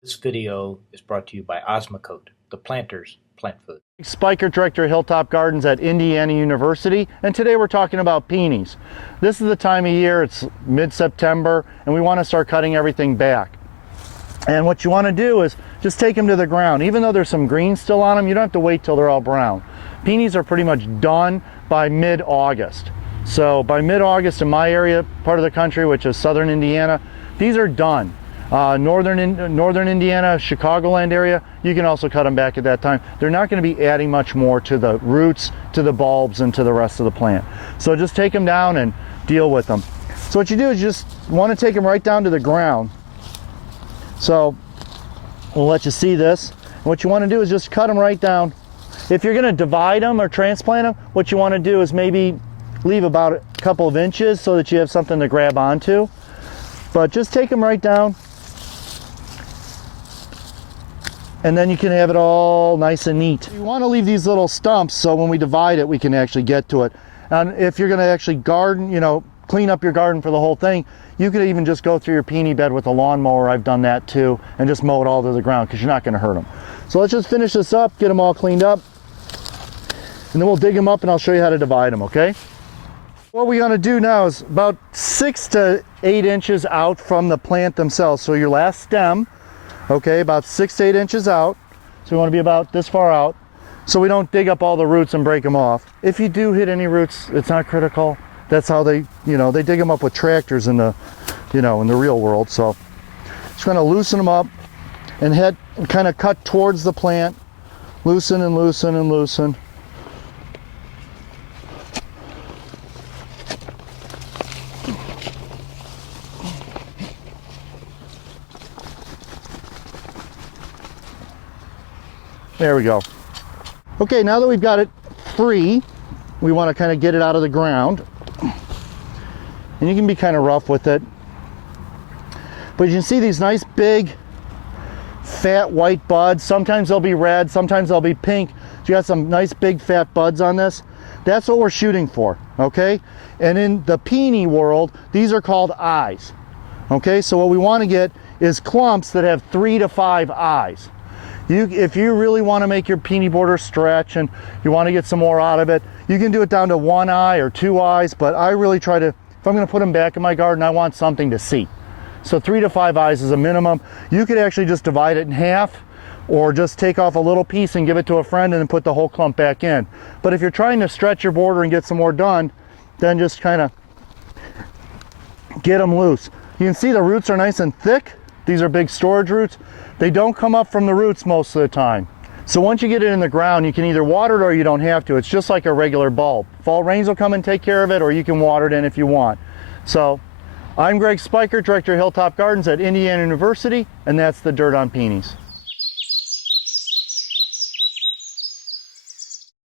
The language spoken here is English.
This video is brought to you by Osmocote, the planter's plant food. Speichert, Director of Hilltop Gardens at Indiana University, and today we're talking about peonies. This is the time of year, it's mid-September, and we want to start cutting everything back. And what you want to do is just take them to the ground. Even though there's some green still on them, you don't have to wait till they're all brown. Peonies are pretty much done by mid-August. So by mid-August in my area, part of the country, which is southern Indiana, these are done. Northern Indiana, Chicagoland area, you can also cut them back at that time. They're not going to be adding much more to the roots, to the bulbs, and to the rest of the plant. So just take them down and deal with them. So what you do is you just want to take them right down to the ground. So we'll let you see this. What you want to do is just cut them right down. If you're going to divide them or transplant them, what you want to do is maybe leave about a couple of inches so that you have something to grab onto. But just take them right down. And then you can have it all nice and neat. You want to leave these little stumps so when we divide it, we can actually get to it. And if you're going to actually garden, clean up your garden for the whole thing, you could even just go through your peony bed with a lawnmower. I've done that too, and just mow it all to the ground because you're not going to hurt them. So let's just finish this up, get them all cleaned up, and then we'll dig them up and I'll show you how to divide them, okay? What we're going to do now is about 6 to 8 inches out from the plant themselves. So your last stem, okay, about 6 to 8 inches out. So we want to be about this far out so we don't dig up all the roots and break them off. If you do hit any roots, it's not critical. That's how they dig them up with tractors in the, in the real world. So just going to loosen them up and kind of cut towards the plant. Loosen and loosen and loosen. There we go. Okay, now that we've got it free, we want to kind of get it out of the ground. And you can be kind of rough with it. But you can see these nice big fat white buds. Sometimes they'll be red, sometimes they'll be pink. So you got some nice big fat buds on this. That's what we're shooting for, okay? And in the peony world, these are called eyes. Okay, so what we want to get is clumps that have 3 to 5 eyes. If you really want to make your peony border stretch and you want to get some more out of it, you can do it down to 1 eye or 2 eyes, but I really try to, if I'm going to put them back in my garden, I want something to see. So 3 to 5 eyes is a minimum. You could actually just divide it in half or just take off a little piece and give it to a friend and then put the whole clump back in. But if you're trying to stretch your border and get some more done, then just kind of get them loose. You can see the roots are nice and thick. These are big storage roots. They don't come up from the roots most of the time. So once you get it in the ground, you can either water it or you don't have to. It's just like a regular bulb. Fall rains will come and take care of it, or you can water it in if you want. So I'm Greg Speichert, Director of Hilltop Gardens at Indiana University, and that's the Dirt on Peonies.